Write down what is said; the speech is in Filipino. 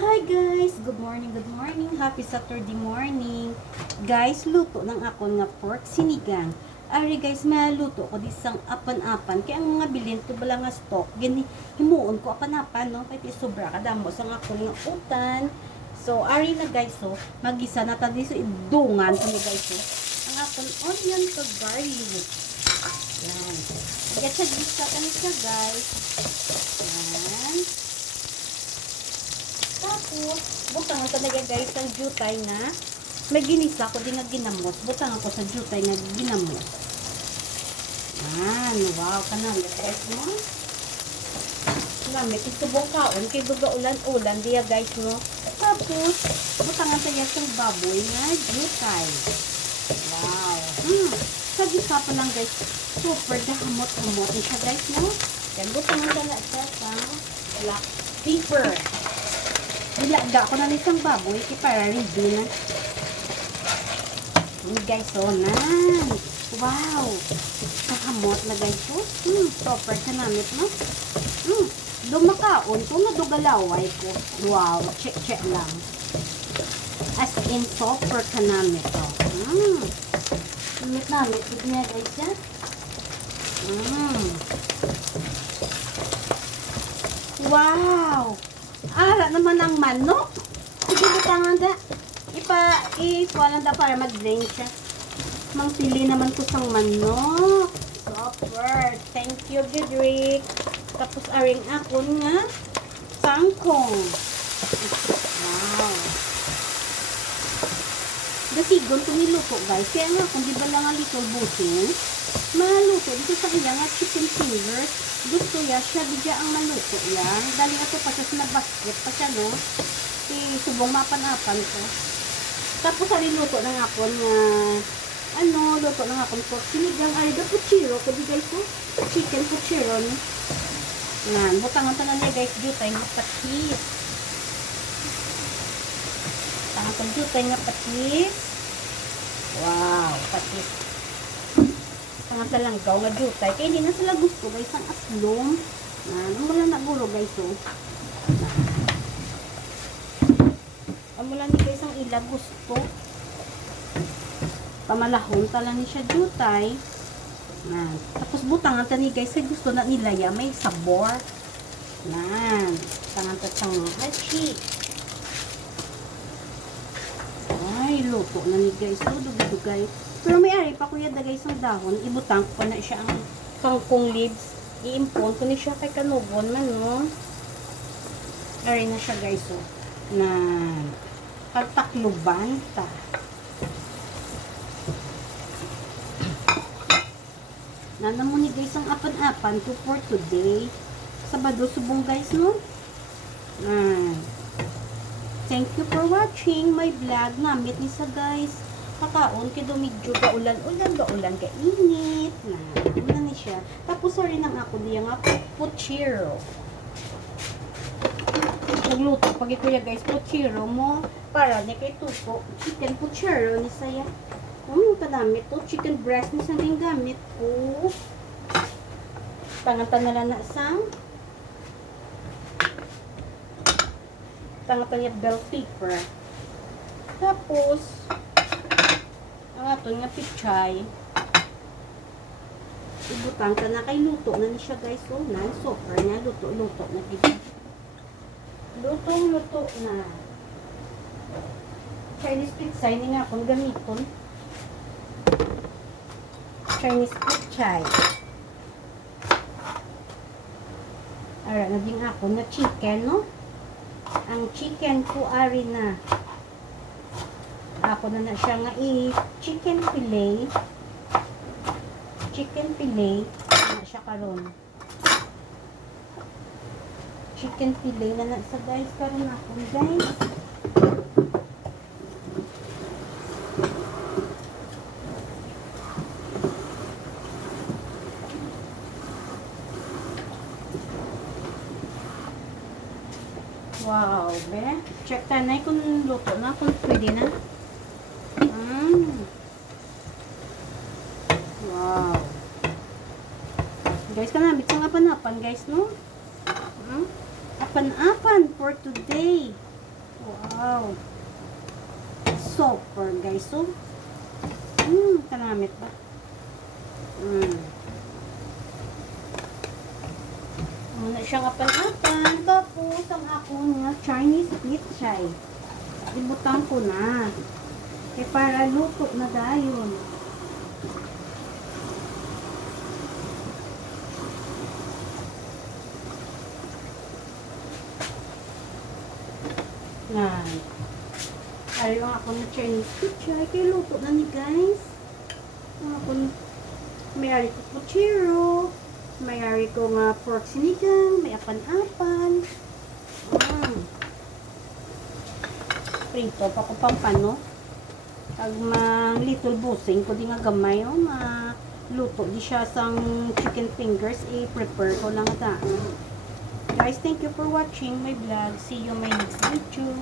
Hi guys! Good morning, good morning. Happy Saturday morning. Guys, luto ng ako nga pork sinigang. Ari guys, maluto ko disang apan-apan. Kaya ang mga bilin to bala nga stock. Gani, himuon ko apan-apan, no? Kaya sobra kadamo sa nga ako nga utan. So, ari na guys, so, magisa na tadi so idungan kami guys, so. Ang akong onion to garlic. Yan. Kaya siya gisa kami siya guys. Yan. Tapos, butang ako talaga guys ang jutay na may ginisa ko din nga ginamos. Butang ako sa jutay nga ginamos. Yan, wow, kanami guys mo. Kanami, itubong kaon, kay duga ulan-ulan, diya guys no. Tapos, butang ako talaga sa baboy nga jutay. Wow. Sa gisa pa lang guys, super dahamot-hamot siya guys no. Yan, butang ako talaga siya sa black pepper. Nilaga ko na isang baboy para ready na. Guys, so na. Wow. Kahamot na guys. Super kanamit no. Dumakaon ko na dugalaway ko. Wow, check lang. As in super kanamit to. Namit ito niya guys ya. Wow. Ara naman ang manok. Sige, butangan da. Ipuanan da para mag-drain siya. Mangpili naman ko sang manok. Super. Thank you, Gidrick. Tapos aring akon nga sangkong. Wow. Dasigon kung niluto guys. Kaya nga kung di ba lang ang little buting, maluto dito sa iya nga chicken fingers. Gusto ya siya bigya ang maluto yan. Dali ato pa siya na basket pa siya no. Subong mapan-apan ko. Tapos aliluto ng akon nga luto ng akon pork sinigang ay da puchiro ko di guys ko. Chicken puchiro ni. Yan, butangan ta na niya guys jutay nga patis. Butangan ta jutay nga patis. Wow, patis. Mga talanggaw nga jutay. Kaya hindi na sila gusto guys ang aslom. Ano mo lang naguro guys oh. Ano lang ni guys ang ila gusto. Pamalahon tala ni siya jutay. Tapos butangan ta ni guys ay gusto na nila ya may sabor. Butangan ta siyang hachi. Ay, luto na ni guys. Dugay-dugay. Pero may ari pa kuya da guys ang dahon. Ibutang ko na siya ang kangkong leaves. I-impon ko ni siya kay kanubon man no. Ari na siya guys oh. Na pagtakluban ta. Nanamo ni guys ang apan-apan to for today. Sabado subong guys no. Thank you for watching my vlog. Namit ni sa guys. Kakaon kido medyo ulan ka init na. Ano ni siya. Tapos sorry nang ako diya nga puchiro. Nagluto pag kuya guys puchiro mo para ni kay tupo. Chicken puchiro ni saya. Kadamit to. Chicken breast ni sa ring gamit ko. Tangatan na lang na sang tangatan niya bell pepper. Tapos ang ato nga pichay. Ibutang ka na kay luto na ni siya guys. So, super niya. Luto na dito. Luto na. Chinese pichay ni nga akong gamiton. Chinese pichay. Ara, naging ako na chicken, no? Ang chicken ko ari na. Ako na siya nga chicken fillet. Chicken fillet na siya karon. Chicken fillet na sa guys karon ako guys. Wow, be. Check tayo na kung luto na, kung pwede na. Wow. Guys, kanabit sa apan-apan guys, no? Apan-apan for today. iso. Kanamit ba? Muna siya nga panapan. Tapos, ang akong nga Chinese pichay. Ibutang ko na. Para luto na dayon. Yan. Ayaw ako ng Chinese pichay. Kaya luto na ni guys. May ari ko puchero. May ari ko nga pork sinigang. May apan-apan. Prito pa ko pampano. Pag little busing ko di nga gamay. Luto di siya sang chicken fingers. I-prepare ko lang daan. Guys, thank you for watching my vlog. See you my next video.